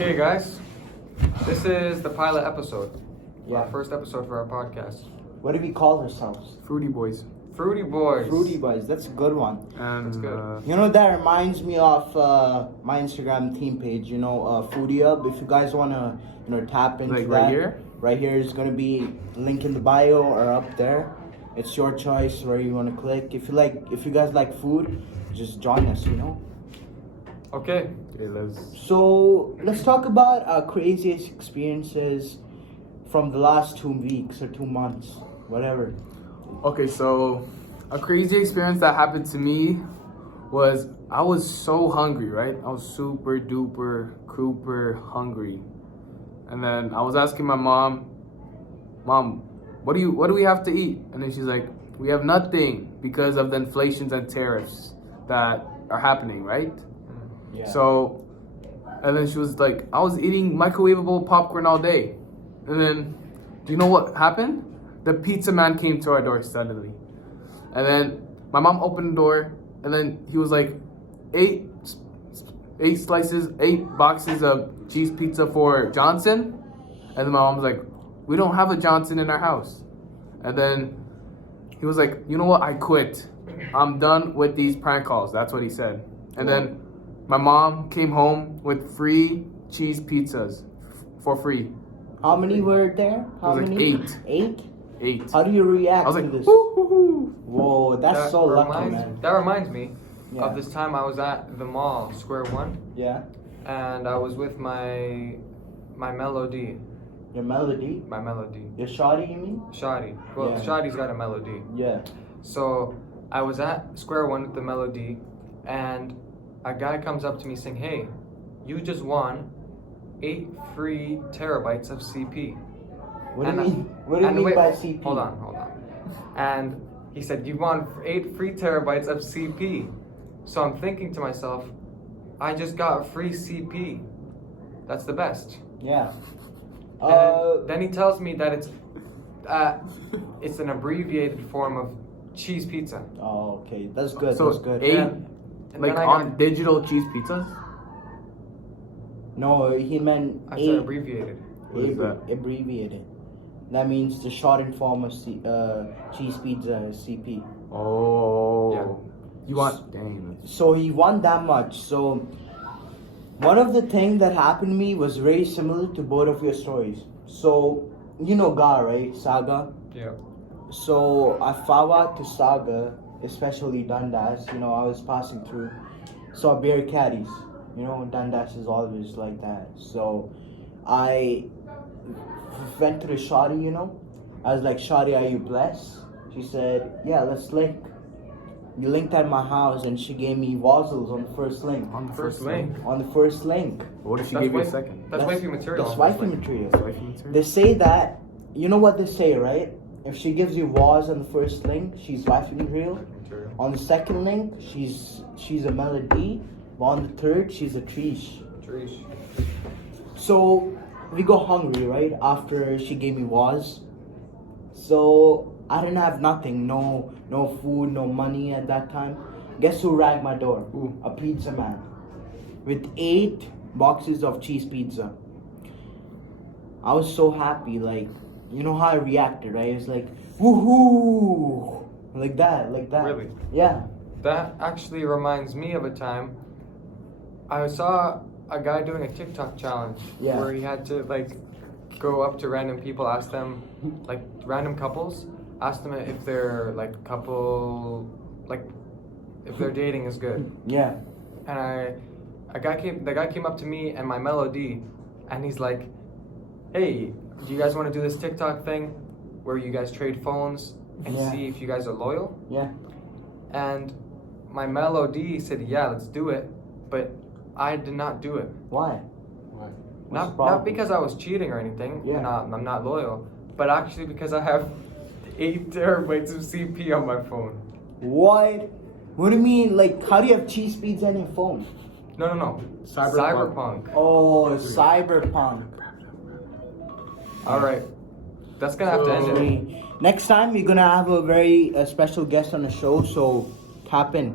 Okay, guys, this is the pilot episode. Yeah. Our first episode for our podcast. What do we call ourselves? Fruity Boys. Fruity Boys. Fruity Boys. That's a good one. And That's good. You know, that reminds me of my Instagram theme page, Foodie Up. If you guys want to, tap into Like that. right here? Right here is going to be link in the bio or up there. It's your choice where you want to click. If you guys like food, just join us, Okay. Okay, let's. So let's talk about our craziest experiences from the last 2 weeks or 2 months, whatever. Okay, so a crazy experience that happened to me was I was so hungry, right? I was super duper cooper hungry. And then I was asking my mom, what do we have to eat? And then she's like, we have nothing because of the inflations and tariffs that are happening, right? Yeah. So, and then she was like, I was eating microwavable popcorn all day. And then, do you know what happened? The pizza man came to our door suddenly. And then my mom opened the door, and then he was like, eight boxes of cheese pizza for Johnson. And then my mom was like, we don't have a Johnson in our house. And then he was like, you know what? I quit. I'm done with these prank calls. That's what he said. And then my mom came home with free cheese pizzas for free. How many were there? How It was like many? 8. 8? How do you react I was to like, this? woo, woo, woo. Whoa, that's so lucky, man. That reminds me Yeah. of this time I was at the mall, Square One, Yeah. and I was with my melody. Your melody. My melody. Your shawty, you mean? Shadi. Well, Yeah. Shadi's got a melody. Yeah. So I was at Square One with the melody, and a guy comes up to me saying, "Hey, you just won 8 free terabytes of CP." What do you And mean? What do you mean wait, by CP? Hold on. And he said, "You won 8 free terabytes of CP." So I'm thinking to myself, I just got free CP. That's the best. Yeah. And then he tells me that it's an abbreviated form of cheese pizza. Oh, okay. That's good. So That's good. 8, And like then I on got- digital cheese pizzas? No, he meant I said abbreviated. What is that? Abbreviated. That means the shortened form of cheese pizza is CP. Oh. Yeah. You want, dang. So he won that much. So one of the things that happened to me was very similar to both of your stories. So you know Ga, right? Saga. Yeah. So I forward to Saga, especially Dundas. I was passing through, saw bear caddies. Dundas is always like that. So I went to the shawty. I was like, "Shawty, are you blessed?" She said, "Yeah, let's link." We linked at my house, and she gave me wazzles on the first link. On the First link. On the first link. What if she That's gave you a wifey- second? That's wifey material. That's wifey Like- material. Wifey material? They say that, you know what they say, right? If she gives you waz on the first link, she's wifey material. material. On the second link, she's a melody. But on the third, she's a trish. Trish. So we got hungry, right? After she gave me waz. So I didn't have nothing, no food, no money at that time. Guess who rang my door? Who? A pizza man with 8 boxes of cheese pizza. I was so happy, like, you know how I reacted, right? It's like, woohoo! Like that. Really? Yeah. That actually reminds me of a time I saw a guy doing a TikTok challenge Yeah. where he had to go up to random people, ask them random couples, ask them if their if their dating is good. Yeah. And the guy came up to me and my melody, and he's like, "Hey, do you guys want to do this TikTok thing where you guys trade phones and Yeah. see if you guys are loyal?" Yeah. And my melody said, "Yeah, let's do it," but I did not do it. Why? What? What's the Not problem? because I was cheating or anything. Yeah. And I'm not loyal, but actually because I have 8 terabytes of CP on my phone. What? What do you mean? Like, how do you have cheese pizza on your phone? No. Cyberpunk. Oh, cyberpunk. All right, that's gonna have to end it. Okay. Next time we're gonna have a very special guest on the show, so tap in.